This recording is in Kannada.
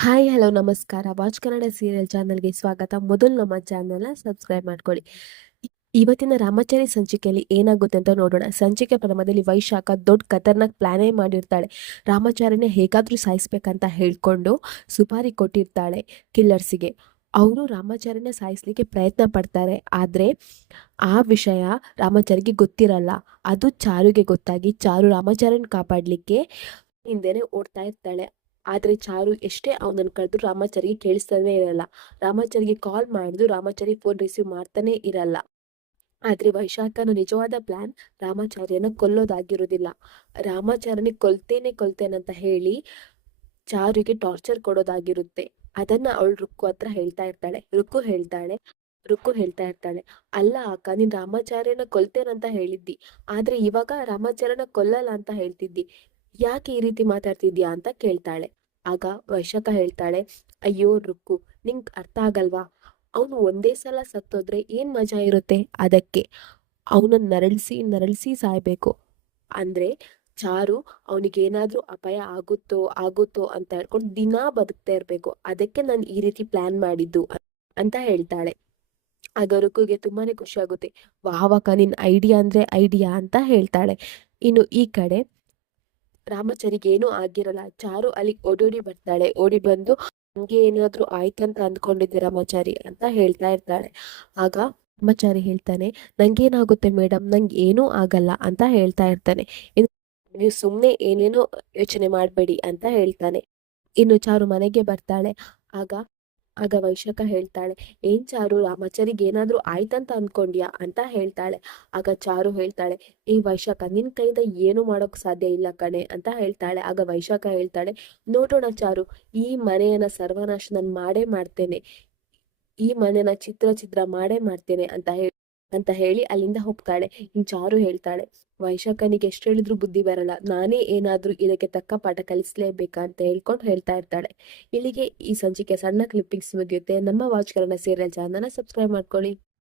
ಹಾಯ್ ಹಲೋ ನಮಸ್ಕಾರ. ವಾಚ್ ಕನ್ನಡ ಸೀರಿಯಲ್ ಚಾನಲ್ಗೆ ಸ್ವಾಗತ. ಮೊದಲು ನಮ್ಮ ಚಾನಲ್ನ ಸಬ್ಸ್ಕ್ರೈಬ್ ಮಾಡ್ಕೊಳ್ಳಿ. ಇವತ್ತಿನ ರಾಮಾಚಾರಿ ಸಂಚಿಕೆಯಲ್ಲಿ ಏನಾಗುತ್ತೆ ಅಂತ ನೋಡೋಣ. ಸಂಚಿಕೆ ಪ್ರಾರಂಭದಲ್ಲಿ ವೈಶಾಖ ದೊಡ್ಡ ಖತರ್ನಾಕ್ ಪ್ಲಾನೇ ಮಾಡಿರ್ತಾಳೆ. ರಾಮಾಚಾರಿನ ಹೇಗಾದ್ರೂ ಸಾಯಿಸ್ಬೇಕಂತ ಹೇಳ್ಕೊಂಡು ಸುಪಾರಿ ಕೊಟ್ಟಿರ್ತಾಳೆ ಕಿಲ್ಲರ್ಸಿಗೆ. ಅವರು ರಾಮಾಚಾರಿನ ಸಾಯಿಸ್ಲಿಕ್ಕೆ ಪ್ರಯತ್ನ ಪಡ್ತಾರೆ. ಆದರೆ ಆ ವಿಷಯ ರಾಮಾಚಾರಿಗೆ ಗೊತ್ತಿರಲ್ಲ. ಅದು ಚಾರುಗೆ ಗೊತ್ತಾಗಿ ಚಾರು ರಾಮಾಚಾರಿನ ಕಾಪಾಡಲಿಕ್ಕೆ ಹಿಂದೆನೆ ಓಡ್ತಾ ಇರ್ತಾಳೆ. ಆದ್ರೆ ಚಾರು ಎಷ್ಟೇ ಅವನನ್ನು ಕರೆದ್ರು ರಾಮಾಚಾರಿಗೆ ಕೇಳಿಸ್ತಾನೆ ಇರಲ್ಲ. ರಾಮಾಚಾರಿಗೆ ಕಾಲ್ ಮಾಡಿದ್ರು ರಾಮಾಚಾರಿ ಫೋನ್ ರಿಸೀವ್ ಮಾಡ್ತಾನೆ ಇರಲ್ಲ. ಆದ್ರೆ ವೈಶಾಖನ ನಿಜವಾದ ಪ್ಲಾನ್ ರಾಮಾಚಾರ್ಯನ ಕೊಲ್ಲೋದಾಗಿರೋದಿಲ್ಲ. ರಾಮಾಚಾರ್ಯನ ಕೊಲ್ತೇನೆ ಅಂತ ಹೇಳಿ ಚಾರುಗೆ ಟಾರ್ಚರ್ ಕೊಡೋದಾಗಿರುತ್ತೆ. ಅದನ್ನ ಅವಳು ರುಕ್ಕು ಹತ್ರ ಹೇಳ್ತಾ ಇರ್ತಾಳೆ, ಅಲ್ಲ ಅಕ್ಕ, ನೀನ್ ರಾಮಾಚಾರ್ಯನ ಕೊಲ್ತೇನಂತ ಹೇಳಿದ್ದಿ, ಆದ್ರೆ ಇವಾಗ ರಾಮಾಚಾರ್ಯನ ಕೊಲ್ಲಲ್ಲ ಅಂತ ಹೇಳ್ತಿದ್ದಿ, ಯಾಕೆ ಈ ರೀತಿ ಮಾತಾಡ್ತಿದ್ಯಾ ಅಂತ ಕೇಳ್ತಾಳೆ. ಆಗ ವೈಶಾಖ ಹೇಳ್ತಾಳೆ, ಅಯ್ಯೋ ರುಕ್ಕು, ನಿಂಗ್ ಅರ್ಥ ಆಗಲ್ವಾ? ಅವನು ಒಂದೇ ಸಲ ಸತ್ತೋದ್ರೆ ಏನ್ ಮಜಾ ಇರುತ್ತೆ? ಅದಕ್ಕೆ ಅವನನ್ನ ನರಳಿಸಿ ಸಾಯ್ಬೇಕು. ಅಂದ್ರೆ ಚಾರು ಅವನಿಗೇನಾದ್ರೂ ಅಪಾಯ ಆಗುತ್ತೋ ಅಂತ ಹೇಳ್ಕೊಂಡು ದಿನಾ ಬದುಕ್ತಾ ಇರ್ಬೇಕು. ಅದಕ್ಕೆ ನಾನು ಈ ರೀತಿ ಪ್ಲಾನ್ ಮಾಡಿದ್ದು ಅಂತ ಹೇಳ್ತಾಳೆ. ಆಗ ರುಕ್ಕುಗೆ ತುಂಬಾನೇ ಖುಷಿ ಆಗುತ್ತೆ. ವಾಹವಕ, ನಿನ್ ಐಡಿಯಾ ಅಂದ್ರೆ ಐಡಿಯಾ ಅಂತ ಹೇಳ್ತಾಳೆ. ಇನ್ನು ಈ ಕಡೆ ರಾಮಚರಿಗೆ ಏನೂ ಆಗಿರಲ್ಲ. ಚಾರು ಅಲ್ಲಿ ಓಡಿ ಬಂದು ನಂಗೆ ಏನಾದ್ರೂ ಆಯ್ತಂತ ಅಂದ್ಕೊಂಡಿದ್ದೆ ರಾಮಾಚಾರಿ ಅಂತ ಹೇಳ್ತಾ ಇರ್ತಾಳೆ. ಆಗ ರಾಮಾಚಾರಿ ಹೇಳ್ತಾನೆ, ನಂಗೇನಾಗುತ್ತೆ ಮೇಡಮ್, ನಂಗೆ ಏನೂ ಆಗಲ್ಲ ಅಂತ ಹೇಳ್ತಾ ಇರ್ತಾನೆ. ಇನ್ನು ನೀವು ಸುಮ್ನೆ ಏನೇನೋ ಯೋಚನೆ ಮಾಡ್ಬೇಡಿ ಅಂತ ಹೇಳ್ತಾನೆ. ಇನ್ನು ಚಾರು ಮನೆಗೆ ಬರ್ತಾಳೆ. ಆಗ ಆಗ ವೈಶಾಖ ಹೇಳ್ತಾಳೆ, ಏನ್ ಚಾರು, ರಾಮಾಚಾರಿಗೆ ಏನಾದ್ರೂ ಆಯ್ತಂತ ಅನ್ಕೊಂಡ್ಯಾ ಅಂತ ಹೇಳ್ತಾಳೆ. ಆಗ ಚಾರು ಹೇಳ್ತಾಳೆ, ಈ ವೈಶಾಖ, ನಿನ್ ಕೈಯಿಂದ ಏನು ಮಾಡೋಕ್ ಸಾಧ್ಯ ಇಲ್ಲ ಕಣೆ ಅಂತ ಹೇಳ್ತಾಳೆ. ಆಗ ವೈಶಾಖ ಹೇಳ್ತಾಳೆ, ನೋಡೋಣ ಚಾರು, ಈ ಮನೆಯನ್ನ ಸರ್ವನಾಶ ನಾನು ಮಾಡೇ ಮಾಡ್ತೇನೆ, ಈ ಮನೆನ ಚಿತ್ರ ಮಾಡೇ ಮಾಡ್ತೇನೆ ಅಂತ ಹೇಳಿ ಅಲ್ಲಿಂದ ಹೋಗ್ತಾಳೆ. ಇನ್ ಚಾರು ಹೇಳ್ತಾಳೆ, ವೈಶಾಖನಿಗೆ ಎಷ್ಟು ಹೇಳಿದ್ರು ಬುದ್ಧಿ ಬರಲ್ಲ, ನಾನೇ ಏನಾದ್ರೂ ಇದಕ್ಕೆ ತಕ್ಕ ಪಾಠ ಕಲಿಸ್ಲೇಬೇಕಾ ಅಂತ ಹೇಳ್ಕೊಂಡು ಹೇಳ್ತಾ ಇರ್ತಾಳೆ. ಇಲ್ಲಿಗೆ ಈ ಸಂಚಿಕೆ ಸಣ್ಣ ಕ್ಲಿಪ್ಪಿಂಗ್ಸ್ ಮುಗಿಯುತ್ತೆ. ನಮ್ಮ ವಾಚ್ ಕನ್ನಡ ಸೀರಿಯಲ್ ಚಾನಲ್ನ ಸಬ್ಸ್ಕ್ರೈಬ್ ಮಾಡ್ಕೊಳ್ಳಿ.